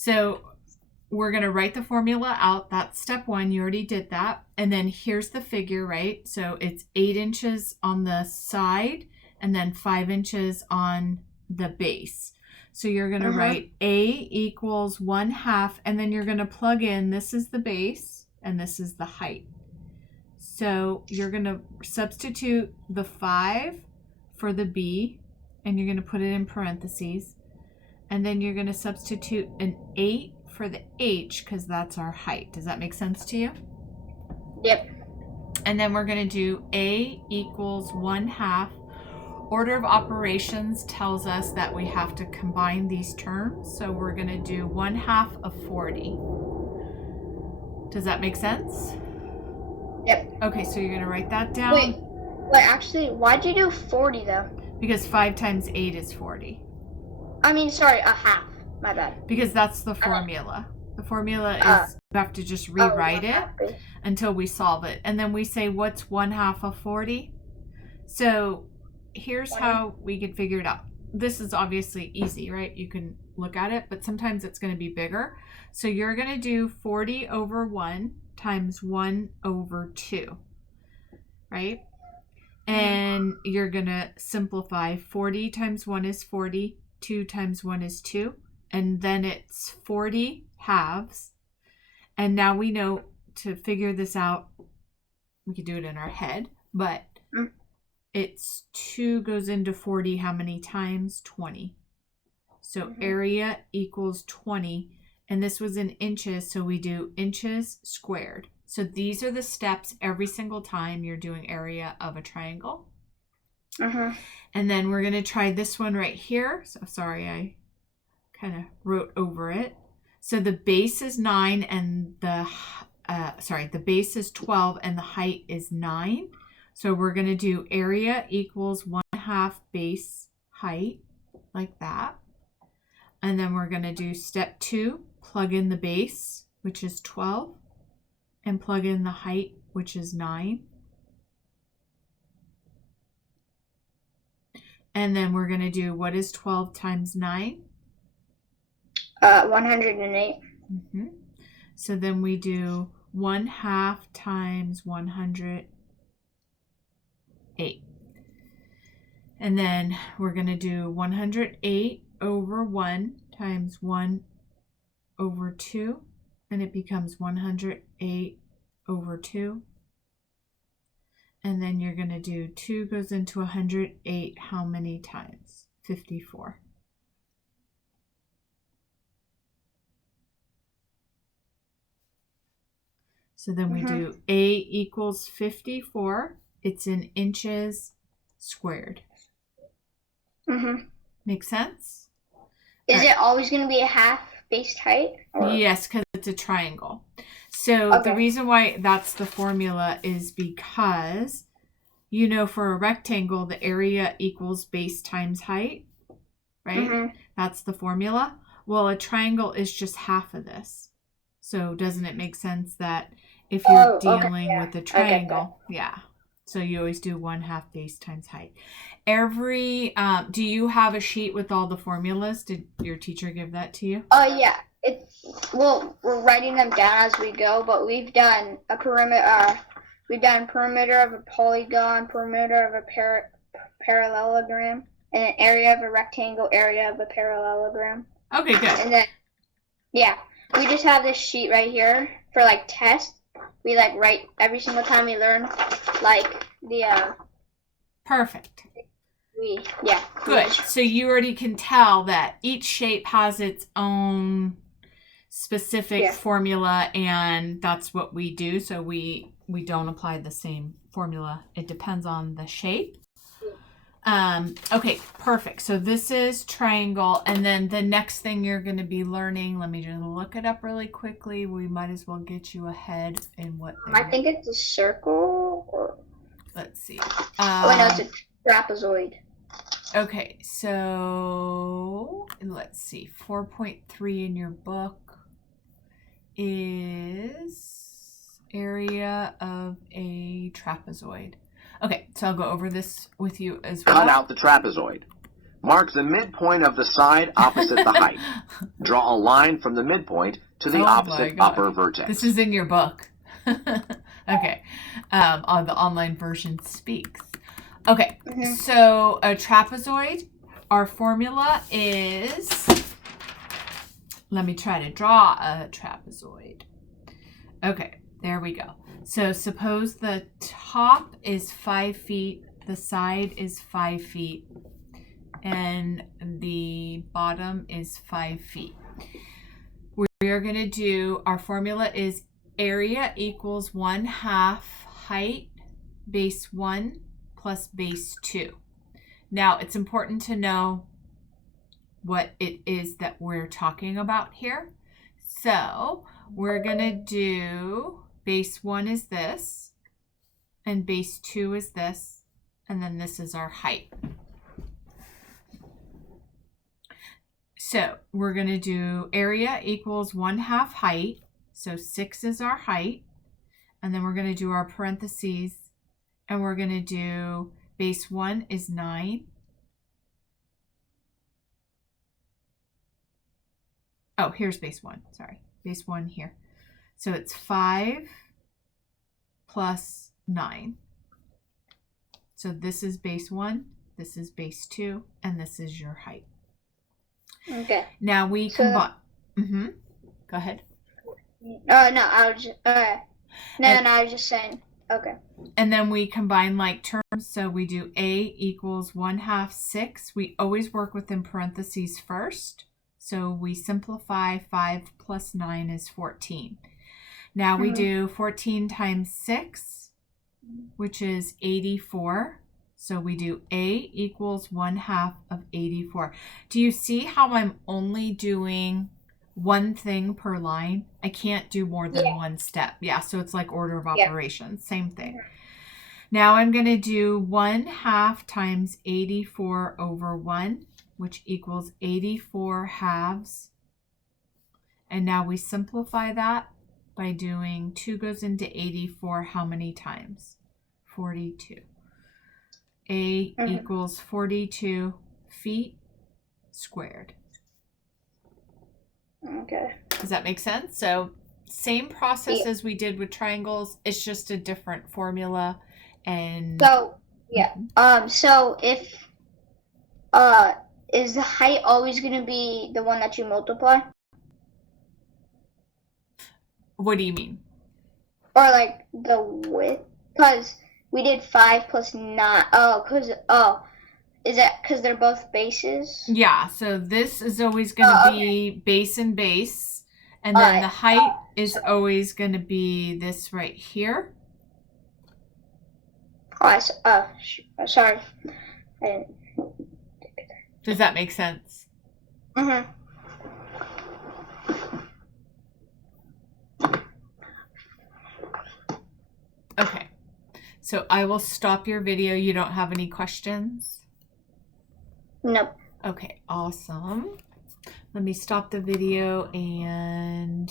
So we're going to write the formula out. That's step 1. You already did that. And then here's the figure, right? So it's 8 inches on the side and then 5 inches on the base. So you're going to write A equals 1/2, and then you're going to plug in, this is the base and this is the height. So you're going to substitute the 5 for the B, and you're going to put it in parentheses. And then you're going to substitute an 8 for the H because that's our height. Does that make sense to you? Yep. And then we're going to do A equals 1/2. Order of operations tells us that we have to combine these terms. So we're going to do 1/2 of 40. Does that make sense? Yep. Okay, so you're going to write that down. Wait, actually, why'd you do 40 though? Because 5 times 8 is 40. I mean, sorry, 1/2. My bad. Because that's the formula. The formula is, you have to just rewrite it until we solve it. And then we say, what's 1/2 of 40? So here's how we can figure it out. This is obviously easy, right? You can look at it, but sometimes it's going to be bigger. So you're going to do 40 over 1 times 1 over 2, right? And you're going to simplify. 40 times 1 is 40. 2 times 1 is 2. And then it's 40 halves. And now we know to figure this out, we could do it in our head, but it's 2 goes into 40 how many times? 20. So area equals 20. And this was in inches, so we do inches squared. So these are the steps every single time you're doing area of a triangle. And then we're going to try this one right here. So sorry, I kind of wrote over it. So the base is 9 and the base is 12 and the height is 9. So we're going to do area equals 1/2 base height, like that. And then we're going to do step 2, plug in the base, which is 12, and plug in the height, which is 9. And then we're going to do, what is 12 times 9? 108. So then we do 1/2 times 108. And then we're going to do 108 over 1 times 1 over 2. And it becomes 108 over 2. And then you're going to do 2 goes into 108 how many times? 54. So then we do A equals 54. It's in inches squared. Make sense? Is it always going to be 1/2 base height? Or? Yes, because it's a triangle. So the reason why that's the formula is because, you know, for a rectangle, the area equals base times height, right? That's the formula. Well, a triangle is just half of this. So doesn't it make sense that if you're dealing with a triangle, so you always do 1/2 base times height. Do you have a sheet with all the formulas? Did your teacher give that to you? Oh, yeah. We're writing them down as we go, but we've done a perimeter. We've done perimeter of a polygon, perimeter of a parallelogram, and an area of a rectangle, area of a parallelogram. Okay, good. And then, we just have this sheet right here for like tests. We like write every single time we learn like the. Perfect. Good. So you already can tell that each shape has its own specific formula, and that's what we do. So we don't apply the same formula. It depends on the shape. Okay, perfect. So this is triangle, and then the next thing you're going to be learning, let me just look it up really quickly. We might as well get you ahead in what I think it's a circle. Or... Let's see. no, it's a trapezoid. Okay, so let's see. 4.3 in your book is area of a trapezoid. Okay, so I'll go over this with you as well. Cut out the trapezoid. Mark the midpoint of the side opposite the height. Draw a line from the midpoint to the Oh my opposite God. upper vertex. This is in your book. Okay. On the online version speaks. Okay. So a trapezoid, our formula is, let me try to draw a trapezoid. Okay, there we go. So suppose the top is 5 feet, the side is 5 feet, and the bottom is 5 feet. We are going to do, our formula is area equals 1/2 height base 1 plus base 2. Now it's important to know what it is that we're talking about here. So we're going to do base 1 is this, and base 2 is this, and then this is our height. So we're going to do area equals 1/2 height. So 6 is our height. And then we're going to do our parentheses. And we're going to do base 1 is 9. Oh, here's base 1. Sorry. Base 1 here. So it's 5 plus 9. So this is base 1. This is base 2. And this is your height. Okay. Now we combine. Go ahead. No, I was just, I was just saying. Okay. And then we combine like terms. So we do A equals 1/2 6. We always work within parentheses first. So we simplify 5 plus 9 is 14. Now we do 14 times 6, which is 84. So we do A equals 1/2 of 84. Do you see how I'm only doing one thing per line? I can't do more than one step. Yeah, so it's like order of operations. Same thing. Now I'm going to do 1/2 times 84 over 1, which equals 84 halves. And now we simplify that by doing 2 goes into 84 how many times? 42. A equals 42 feet squared. Okay. Does that make sense? So same process as we did with triangles. It's just a different formula. And so so if is the height always going to be the one that you multiply? What do you mean? Or like the width? Because we did 5 plus 9. Is that because they're both bases? Yeah, so this is always going to be base and base. And then the height is always going to be this right here. Sorry. Does that make sense? Okay. So I will stop your video. You don't have any questions? Nope. Okay, awesome. Let me stop the video and